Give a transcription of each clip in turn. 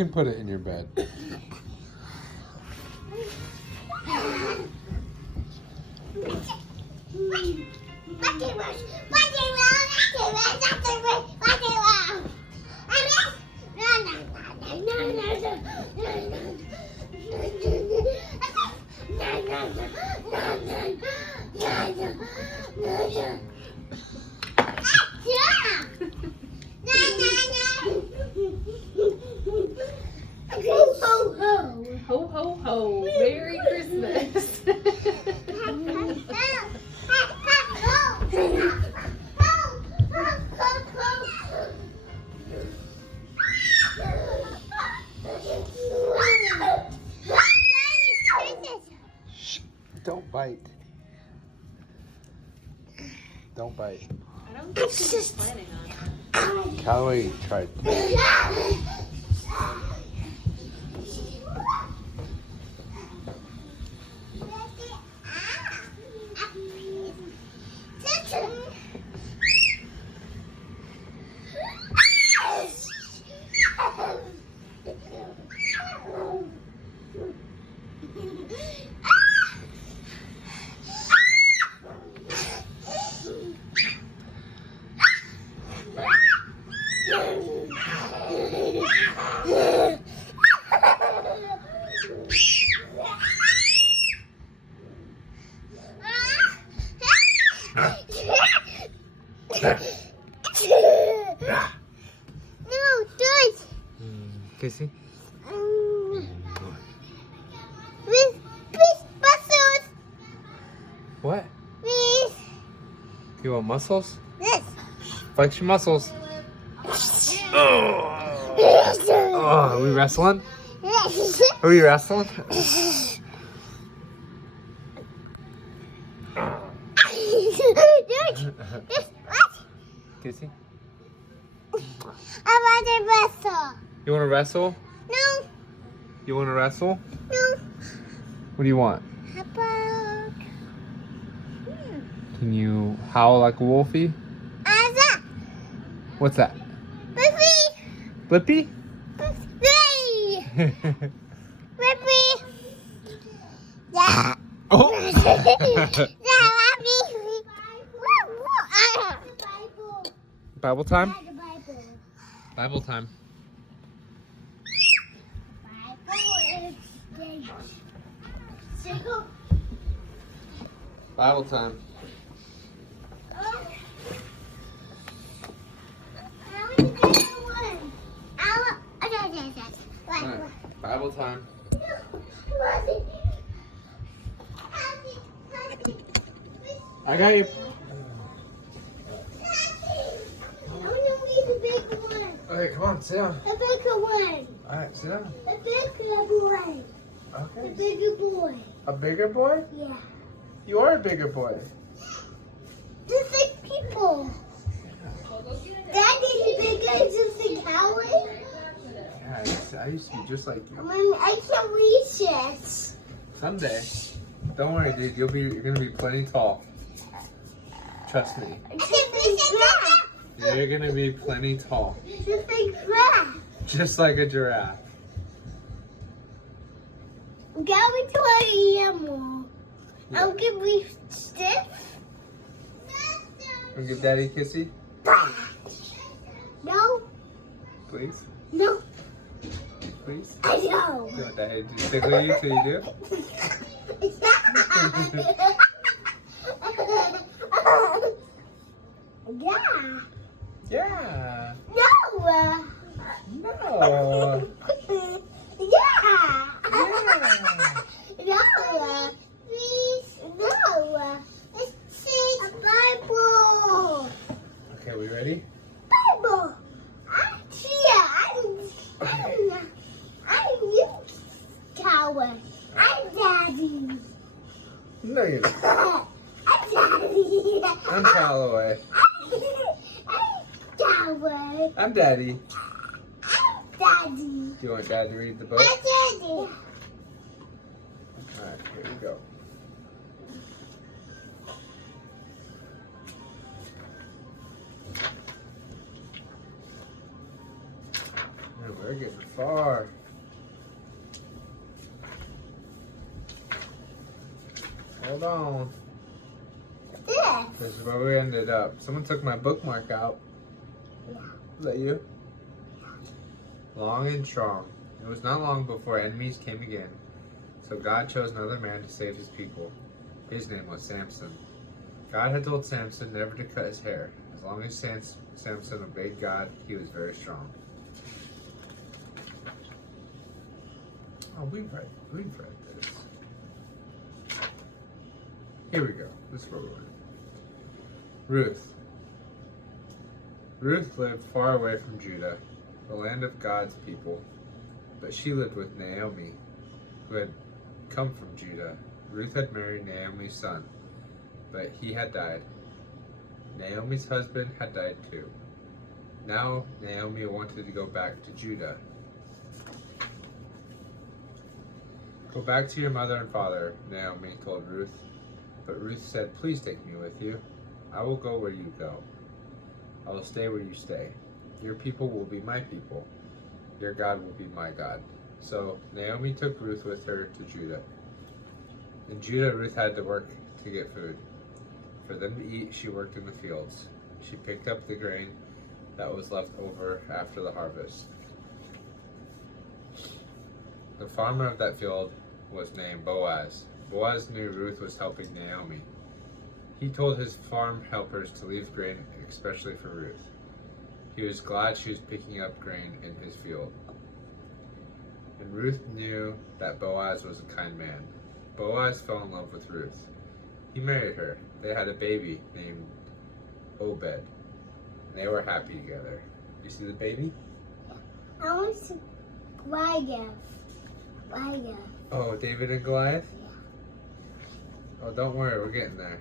can put it in your bed. Ho, ho, ho. Merry Christmas. Shh. Don't bite. Don't bite. I don't think she was planning on it. Callaway tried. No, do it. Kissy? With muscles. What? With You want muscles? this. Flex your muscles. Oh, are we wrestling? Are we wrestling? Kissy? I want to wrestle. You want to wrestle? No, You want to wrestle? no. What do you want? How about Can you howl like a wolfie? that? What's that? Baby, Flippy? baby, baby. Yeah. Oh! Yeah, Bible time? the Bible. Bible time. Bible time. Alright, Bible time. I got you. Okay, come on, sit down. The bigger one. Alright, sit down. The bigger boy. The Okay. bigger boy. A bigger boy? Yeah. You are a bigger boy. Just like people. Daddy's bigger, just like Howard. Yeah, I used to be just like you. I can reach it. Someday. Don't worry, dude. You're gonna be plenty tall. Trust me. I can reach it. You're gonna be plenty tall. Just like grass. Just like a giraffe. Get me to an animal. I'm gonna be stiff. Wanna give Daddy a kissy? No, Please? no, Please? I know. You want Daddy to tickle you till you do? Yeah. Yeah. No. No. Yeah. Yeah. No. Please. No. It's a Bible. Okay, we ready? Bible. I'm here. I'm you, coward. I'm Daddy. No, you're not. I'm Daddy. I'm Callaway. I'm coward. I'm Daddy. I'm Daddy. Do you want Dad to read the book? I'm Daddy. Alright, here we go. Yeah, very getting far. Hold on. This is where we ended up. Someone took my bookmark out. Is that you? Long and strong. It was not long before enemies came again. So God chose another man to save his people. His name was Samson. God had told Samson never to cut his hair. As long as Samson obeyed God, he was very strong. Oh, we've read this. Here we go. This is where we went. Ruth. Ruth lived far away from Judah, the land of God's people, but she lived with Naomi, who had come from Judah. Ruth had married Naomi's son, but he had died. Naomi's husband had died too. Now Naomi wanted to go back to Judah. Go back to your mother and father, Naomi told Ruth. But Ruth said, please take me with you. I will go where you go. I will stay where you stay. Your people will be my people. Your God will be my God. So Naomi took Ruth with her to Judah. In Judah, Ruth had to work to get food. For them to eat, she worked in the fields. She picked up the grain that was left over after the harvest. The farmer of that field was named Boaz. Boaz knew Ruth was helping Naomi. He told his farm helpers to leave grain, especially for Ruth. He was glad she was picking up grain in his field. And Ruth knew that Boaz was a kind man. Boaz fell in love with Ruth. He married her. They had a baby named Obed. They were happy together. You see the baby? I want to Goliath. Oh, David and Goliath? Yeah. Oh, don't worry, we're getting there.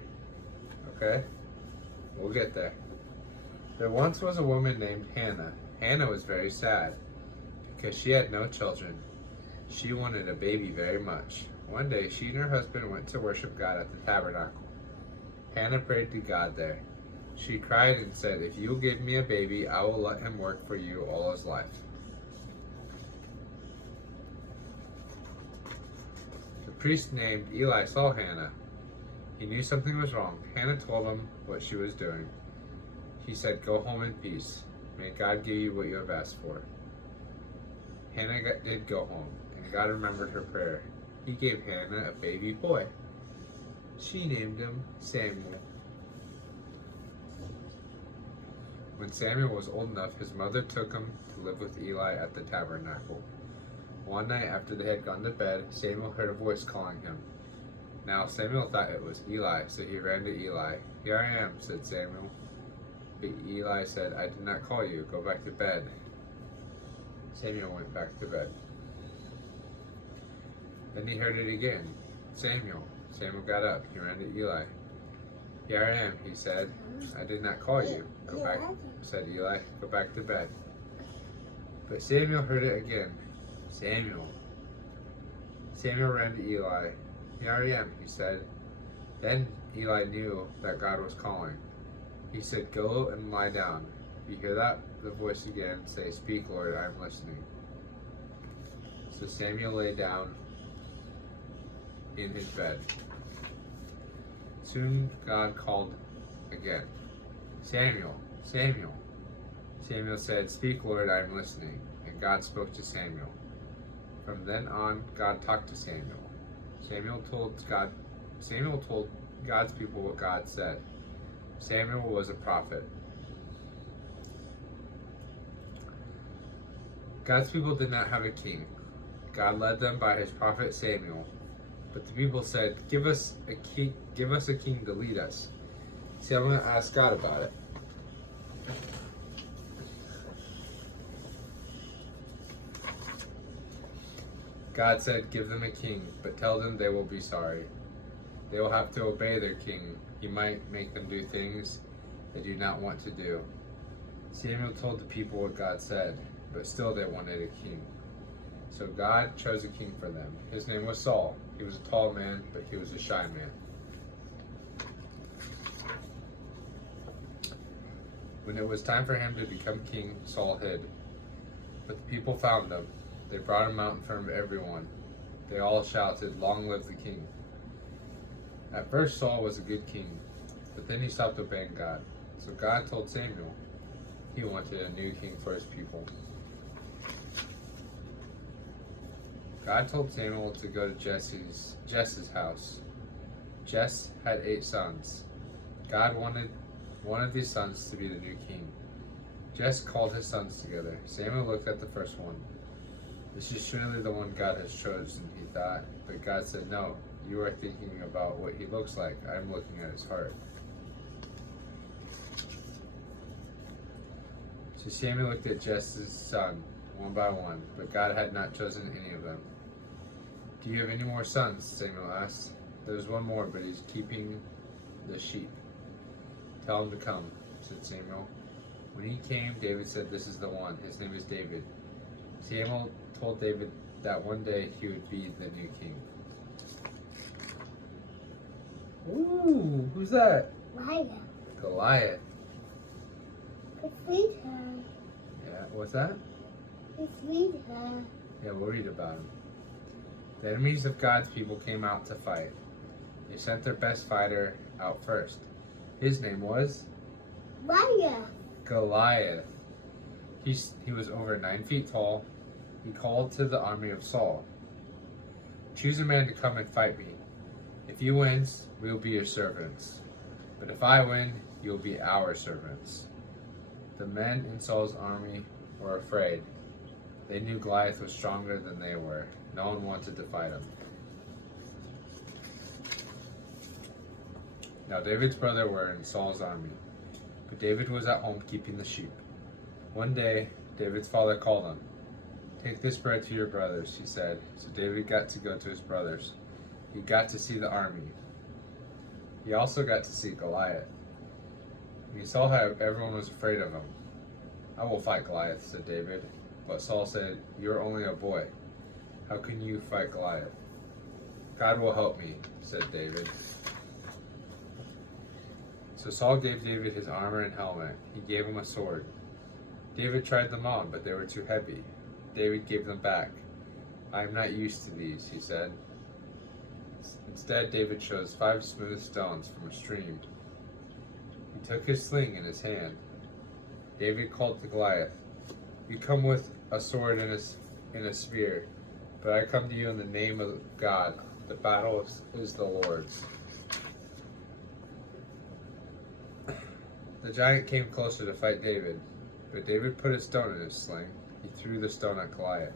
Okay? We'll get there. There once was a woman named Hannah. Hannah was very sad because she had no children. She wanted a baby very much. One day, she and her husband went to worship God at the tabernacle. Hannah prayed to God there. She cried and said, if you will give me a baby, I will let him work for you all his life. The priest named Eli saw Hannah. He knew something was wrong. Hannah told him what she was doing. He said, go home in peace. May God give you what you have asked for. Hannah did go home, and God remembered her prayer. He gave Hannah a baby boy. She named him Samuel. When Samuel was old enough, his mother took him to live with Eli at the tabernacle. One night after they had gone to bed, Samuel heard a voice calling him. Now Samuel thought it was Eli, so he ran to Eli. Here I am, said Samuel. But Eli said, I did not call you. Go back to bed. Samuel went back to bed. Then he heard it again. Samuel. Samuel got up. He ran to Eli. Here I am, he said. I did not call you. Go back, said Eli. Go back to bed. But Samuel heard it again. Samuel. Samuel ran to Eli. Here I am, he said. Then Eli knew that God was calling. He said, go and lie down. If you hear that, the voice again, say, speak, Lord, I am listening. So Samuel lay down in his bed. Soon God called again. Samuel, Samuel. Samuel said, speak, Lord, I am listening. And God spoke to Samuel. From then on, God talked to Samuel. Samuel told God's people what God said. Samuel was a prophet. God's people did not have a king. God led them by his prophet Samuel. But the people said, give us a king to lead us. See, I'm going to ask God about it. God said, give them a king, but tell them they will be sorry. They will have to obey their king. He might make them do things they do not want to do. Samuel told the people what God said, but still they wanted a king. So God chose a king for them. His name was Saul. He was a tall man, but he was a shy man. When it was time for him to become king, Saul hid. But the people found him. They brought him out in front of everyone. They all shouted, "Long live the king." At first Saul was a good king, but then he stopped obeying God. So God told Samuel he wanted a new king for his people. God told Samuel to go to Jesse's house. Jesse had 8 sons. God wanted one of these sons to be the new king. Jesse called his sons together. Samuel looked at the first one. "This is surely the one God has chosen," he thought. But God said, "No, you are thinking about what he looks like. I'm looking at his heart." So Samuel looked at Jesse's son one by one, but God had not chosen any of them. "Do you have any more sons?" Samuel asked. "There's one more, but he's keeping the sheep." "Tell him to come," said Samuel. When he came, David said, "This is the one. His name is David." Samuel told David that one day he would be the new king. Ooh, who's that? Goliath. Yeah, what's that? Yeah, we'll read about him. The enemies of God's people came out to fight. They sent their best fighter out first. His name was Goliath. He was over 9 feet tall. He called to the army of Saul, "Choose a man to come and fight me. If he wins, we will be your servants. But if I win, you will be our servants." The men in Saul's army were afraid. They knew Goliath was stronger than they were. No one wanted to fight him. Now David's brothers were in Saul's army, but David was at home keeping the sheep. One day, David's father called him. "Take this bread to your brothers," he said. So David got to go to his brothers. He got to see the army. He also got to see Goliath. He saw how everyone was afraid of him. "I will fight Goliath," said David. But Saul said, "You're only a boy. How can you fight Goliath?" "God will help me," said David. So Saul gave David his armor and helmet. He gave him a sword. David tried them on, but they were too heavy. David gave them back. "I am not used to these," he said. Instead, David chose 5 smooth stones from a stream. He took his sling in his hand. David called to Goliath, "You come with a sword and a spear, but I come to you in the name of God. The battle is the Lord's." The giant came closer to fight David, but David put a stone in his sling. He threw the stone at Goliath.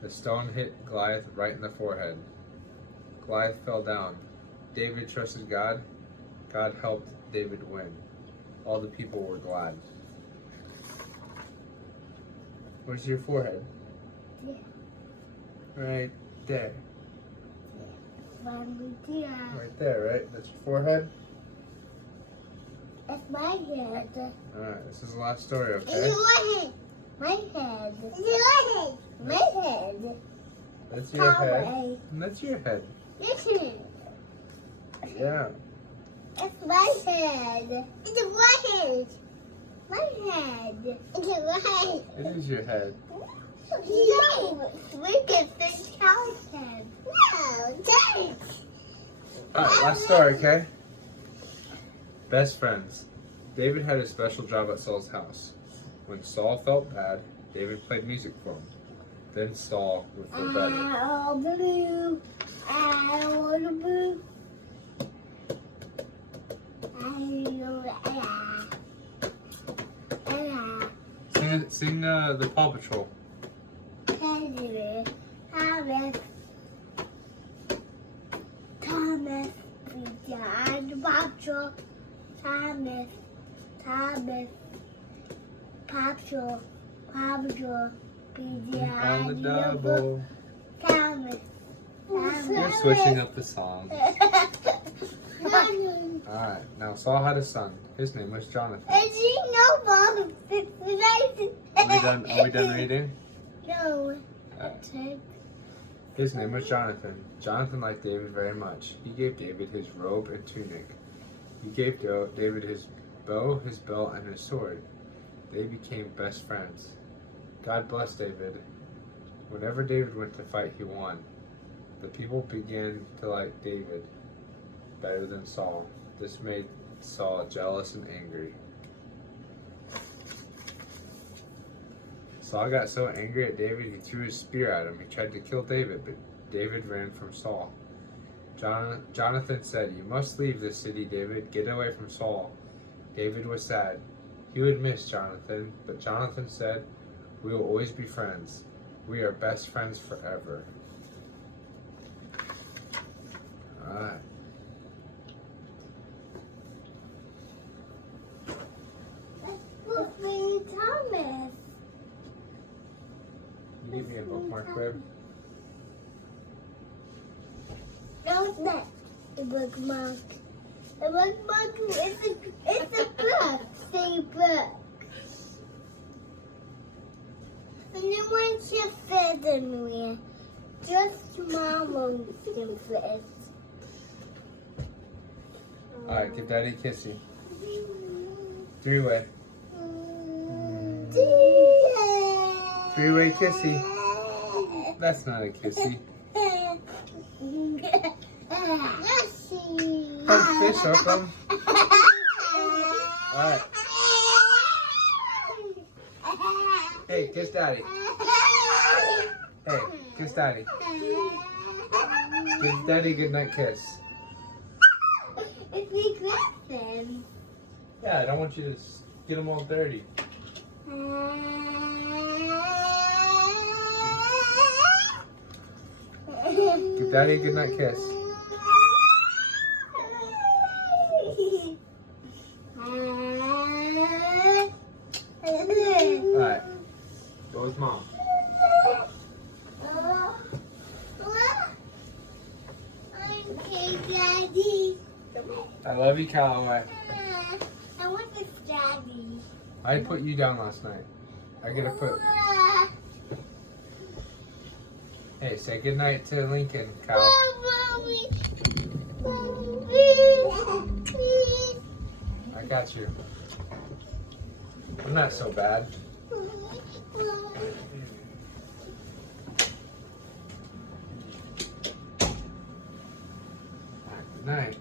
The stone hit Goliath right in the forehead. Goliath fell down. David trusted God. God helped David win. All the people were glad. Where's your forehead? Yeah. Right there. Yeah. Right there, right? That's your forehead? That's my head. Alright, this is the last story, okay? It's your head. My head. It's your head. My head. That's your head. Way. And that's your head. Listen. Yeah. It's my head. It's my head. My head. It's my head. It is your head. No. Look at the child's head. No, don't. Alright, last story, okay? Best friends. David had a special job at Saul's house. When Saul felt bad, David played music for him. Then Saul would feel better. Ow, blue. Ow, blue. Sing the Paw Patrol. Thomas, behind Patrol. Thomas, Patrol, On the double. Thomas. You're switching up the songs. Alright, now Saul had a son. His name was Jonathan. Are we done reading? No. His name was Jonathan. Jonathan liked David very much. He gave David his robe and tunic. He gave David his bow, his belt, and his sword. They became best friends. God blessed David. Whenever David went to fight, he won. The people began to like David better than Saul. This made Saul jealous and angry. Saul got so angry at David, he threw his spear at him. He tried to kill David, but David ran from Saul. Jonathan said, "You must leave this city, David. Get away from Saul." David was sad. He would miss Jonathan, but Jonathan said, "We will always be friends. We are best friends forever." Alright. Let's bring Thomas. You give me a bookmark, babe? No, it's not a bookmark. A bookmark is a book. Say book. And no one should fit in me. Just Mama can fit. Alright, give Daddy a kissy. 3-way. 3-way kissy. That's not a kissy. Oh, fish hook 'em. Alright. Hey, kiss Daddy. Hey, kiss Daddy. Give Daddy a goodnight kiss. If we grab them. Yeah, I don't want you to get them all dirty. Give Daddy a goodnight kiss. Alright. Go with Mom. Okay, Daddy. I love you, Callaway. I want this Daddy. I put you down last night. I gotta put. Hey, say goodnight to Lincoln, Cal. I got you. I'm not so bad. Good night.